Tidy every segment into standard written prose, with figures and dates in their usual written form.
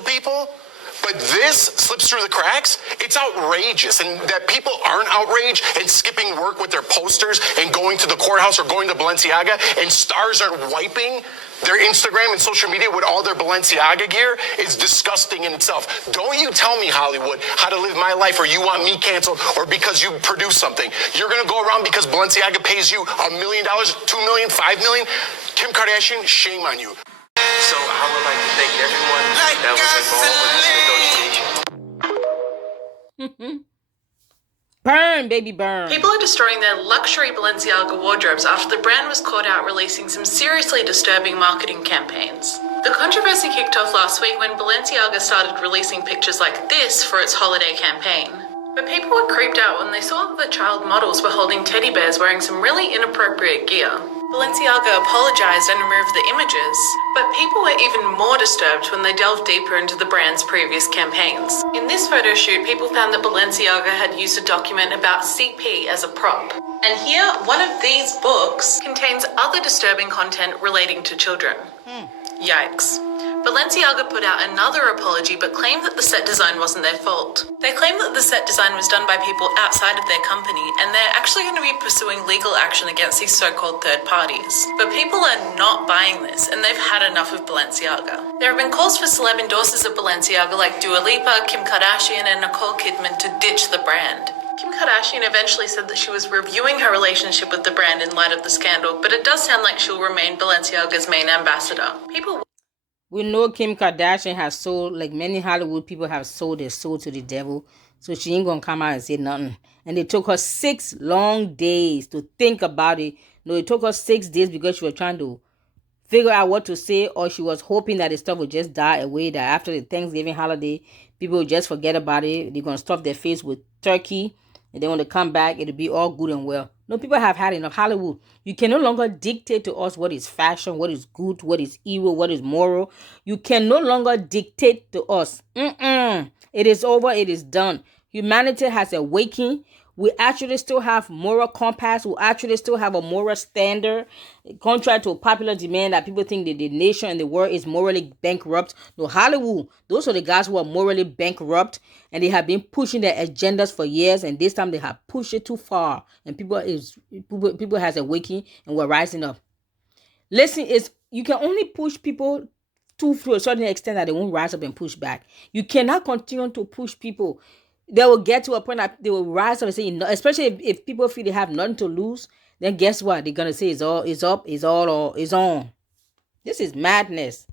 people, but this slips through the cracks. It's outrageous, and that people aren't outraged and skipping work with their posters and going to the courthouse or going to Balenciaga, and stars aren't wiping their Instagram and social media with all their Balenciaga gear is disgusting in itself. Don't you tell me, Hollywood, how to live my life, or you want me canceled, or because you produce something. You're gonna go around because Balenciaga pays you $1 million, $2 million, $5 million? Kim Kardashian, shame on you. So I would like to thank everyone that was involved with this negotiation. Burn, baby, burn. People are destroying their luxury Balenciaga wardrobes after the brand was caught out releasing some seriously disturbing marketing campaigns. The controversy kicked off last week when Balenciaga started releasing pictures like this for its holiday campaign. But people were creeped out when they saw that the child models were holding teddy bears wearing some really inappropriate gear. Balenciaga apologized and removed the images, but people were even more disturbed when they delved deeper into the brand's previous campaigns. In this photo shoot, people found that Balenciaga had used a document about CP as a prop. And here, one of these books contains other disturbing content relating to children. Yikes. Balenciaga put out another apology but claimed that the set design wasn't their fault. They claim that the set design was done by people outside of their company, and they're actually going to be pursuing legal action against these so-called third parties. But people are not buying this, and they've had enough of Balenciaga. There have been calls for celeb endorsers of Balenciaga like Dua Lipa, Kim Kardashian, and Nicole Kidman to ditch the brand. Kim Kardashian eventually said that she was reviewing her relationship with the brand in light of the scandal, but it does sound like she'll remain Balenciaga's main ambassador. We know Kim Kardashian has sold, like many Hollywood people have sold their soul to the devil. So she ain't going to come out and say nothing. And it took her 6 long days to think about it. No, it took her 6 days because she was trying to figure out what to say, or she was hoping that the stuff would just die away, that after the Thanksgiving holiday, people would just forget about it. They're going to stuff their face with turkey. And then when they come back, it'll be all good and well. No, people have had enough. Hollywood, you can no longer dictate to us what is fashion, what is good, what is evil, what is moral. You can no longer dictate to us. It is over. It is done. Humanity has awakened. We actually still have moral compass. We actually still have a moral standard. Contrary to a popular demand that people think that the nation and the world is morally bankrupt. No, Hollywood, those are the guys who are morally bankrupt. And they have been pushing their agendas for years. And this time they have pushed it too far. And people has awakened and we're rising up. Listen, you can only push people to a certain extent that they won't rise up and push back. You cannot continue to push people. They will get to a point that they will rise up and say, especially if people feel they have nothing to lose, then guess what? They're going to say it's on. This is madness.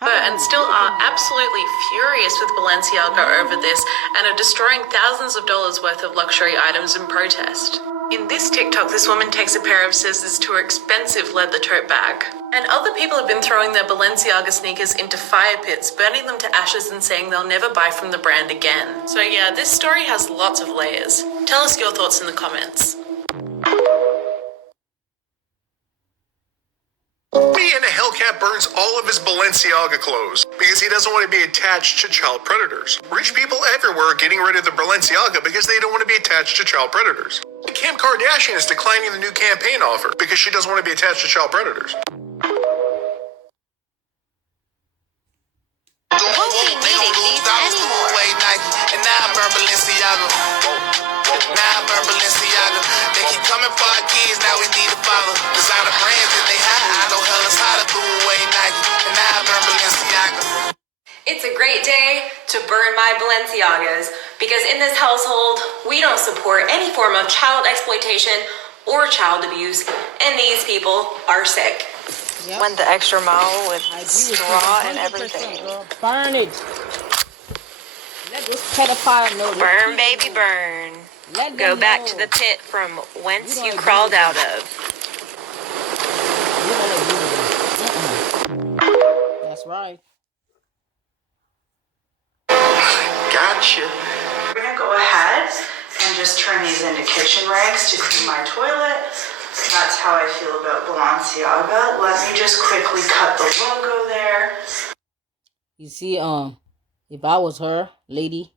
And still are absolutely furious with Balenciaga over this and are destroying thousands of dollars worth of luxury items in protest. In this TikTok, this woman takes a pair of scissors to her expensive leather tote bag. And other people have been throwing their Balenciaga sneakers into fire pits, burning them to ashes and saying they'll never buy from the brand again. So yeah, this story has lots of layers. Tell us your thoughts in the comments. Me and a Hellcat burns all of his Balenciaga clothes because he doesn't want to be attached to child predators. Rich people everywhere are getting rid of the Balenciaga because they don't want to be attached to child predators. Kim Kardashian is declining the new campaign offer because she doesn't want to be attached to child predators. They keep coming for our kids, now we need to follow. Designer brands that they hide, I know hell is how to throw away Nike. And now I burn Balenciaga. It's a great day to burn my Balenciagas because in this household, we don't support any form of child exploitation or child abuse, and these people are sick. Yep. Went the extra mile with straw and everything. Burn it. Let this pedophile know. Burn, baby, burn. Go back to the pit from whence you crawled out of. That's right. Gotcha. We're gonna go ahead and just turn these into kitchen rags to clean my toilet. That's how I feel about Balenciaga. Let me just quickly cut the logo there. You see, if I was her, Lady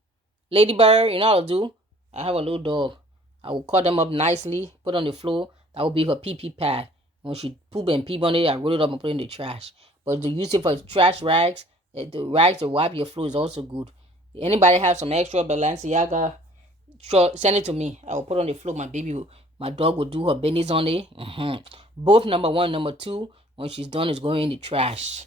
Bird, you know what I'll do? I have a little dog. I will cut them up nicely, put on the floor. That will be her pee-pee pad. When she poop and pee on it, I roll it up and put it in the trash. But to use it for trash rags, The rags to wipe your floor is also good. Anybody have some extra Balenciaga? Sure, send it to me. I will put on the floor. My dog will do her business on it. Both number 1, number 2. When she's done, is going in the trash.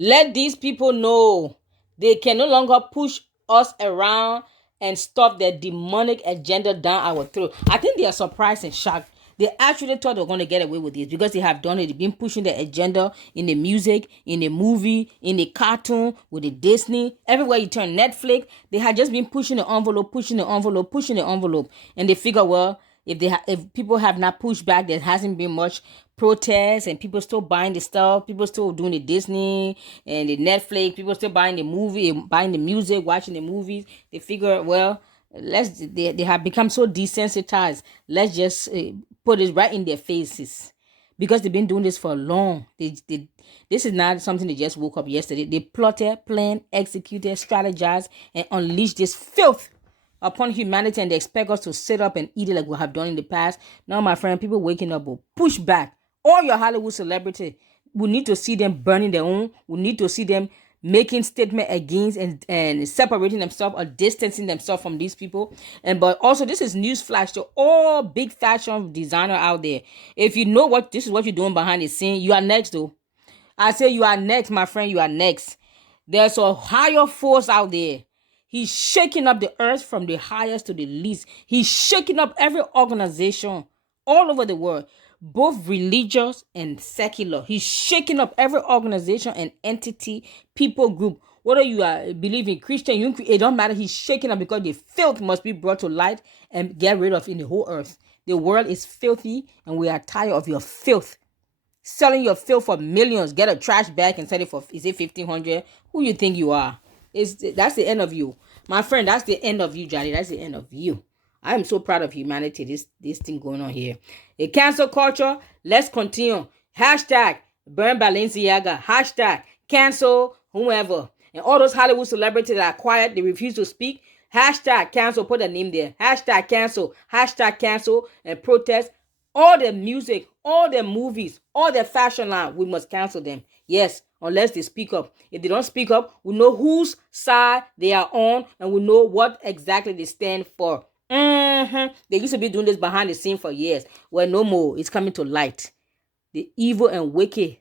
Let these people know they can no longer push us around and stuff their demonic agenda down our throat. I think they are surprised and shocked. They actually thought they were going to get away with this because they have done it. They've been pushing the agenda in the music, in the movie, in the cartoon, with the Disney. Everywhere you turn, Netflix, they had just been pushing the envelope. And they figure, well, if people have not pushed back, there hasn't been much protest, and people still buying the stuff, people still doing the Disney and the Netflix, people still buying the movie, buying the music, watching the movies. They figure, well, they have become so desensitized. Let's just put it right in their faces, because they've been doing this for long. This is not something they just woke up yesterday. They plotted, planned, executed, strategized, and unleashed this filth upon humanity, and they expect us to sit up and eat it like we have done in the past. Now, my friend, people waking up will push back. All your Hollywood celebrity, we need to see them burning their own. We need to see them making statement against and separating themselves or distancing themselves from these people. But also, this is newsflash to all big fashion designer out there. If you know what this is what you're doing behind the scene, you are next though. I say you are next, my friend, you are next. There's a higher force out there. He's shaking up the earth from the highest to the least. He's shaking up every organization all over the world, both religious and secular. He's shaking up every organization and entity, people group. Whether you are believing Christian, it don't matter. He's shaking up because the filth must be brought to light and get rid of in the whole earth. The world is filthy, and we are tired of your filth. Selling your filth for millions. Get a trash bag and sell it for, is it 1,500? Who you think you are? That's the end of you, my friend. That's the end of you, Johnny. That's the end of you. I am so proud of humanity. This thing going on here. A cancel culture. Let's continue. Hashtag burn Balenciaga. Hashtag cancel whoever. And all those Hollywood celebrities that are quiet, they refuse to speak. Hashtag cancel. Put a name there. Hashtag cancel. Hashtag cancel and protest. All the music, all the movies, all the fashion line, we must cancel them. Yes, unless they speak up. If they don't speak up, we know whose side they are on, and we know what exactly they stand for. They used to be doing this behind the scene for years. Well, no more. It's coming to light. The evil and wickedness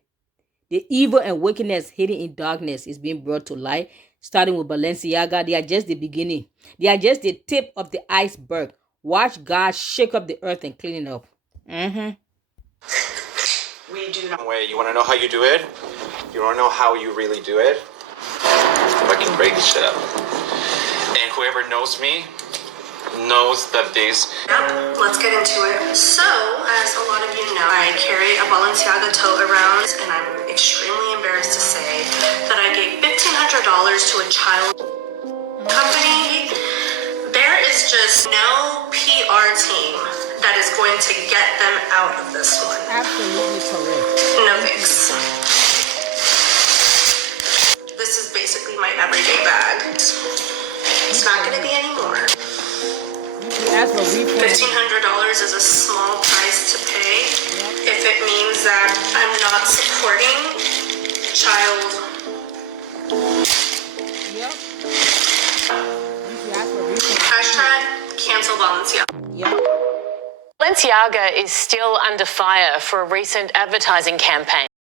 hidden in darkness is being brought to light, starting with Balenciaga. They are just the beginning. They are just the tip of the iceberg. Watch God shake up the earth and clean it up. We do not. Way, you want to know how you do it? You want to know how you really do it? Fucking break this shit up. And whoever knows me knows that this. Yep, let's get into it. So, as a lot of you know, I carry a Balenciaga tote around, and I'm extremely embarrassed to say that I gave $1,500 to a child company. There is just no PR team that is going to get them out of this one. Absolutely correct. No thanks. This is basically my everyday bag. It's not going to be anymore. $1,500 is a small price to pay if it means that I'm not supporting child. Hashtag cancel Balenciaga. Balenciaga is still under fire for a recent advertising campaign.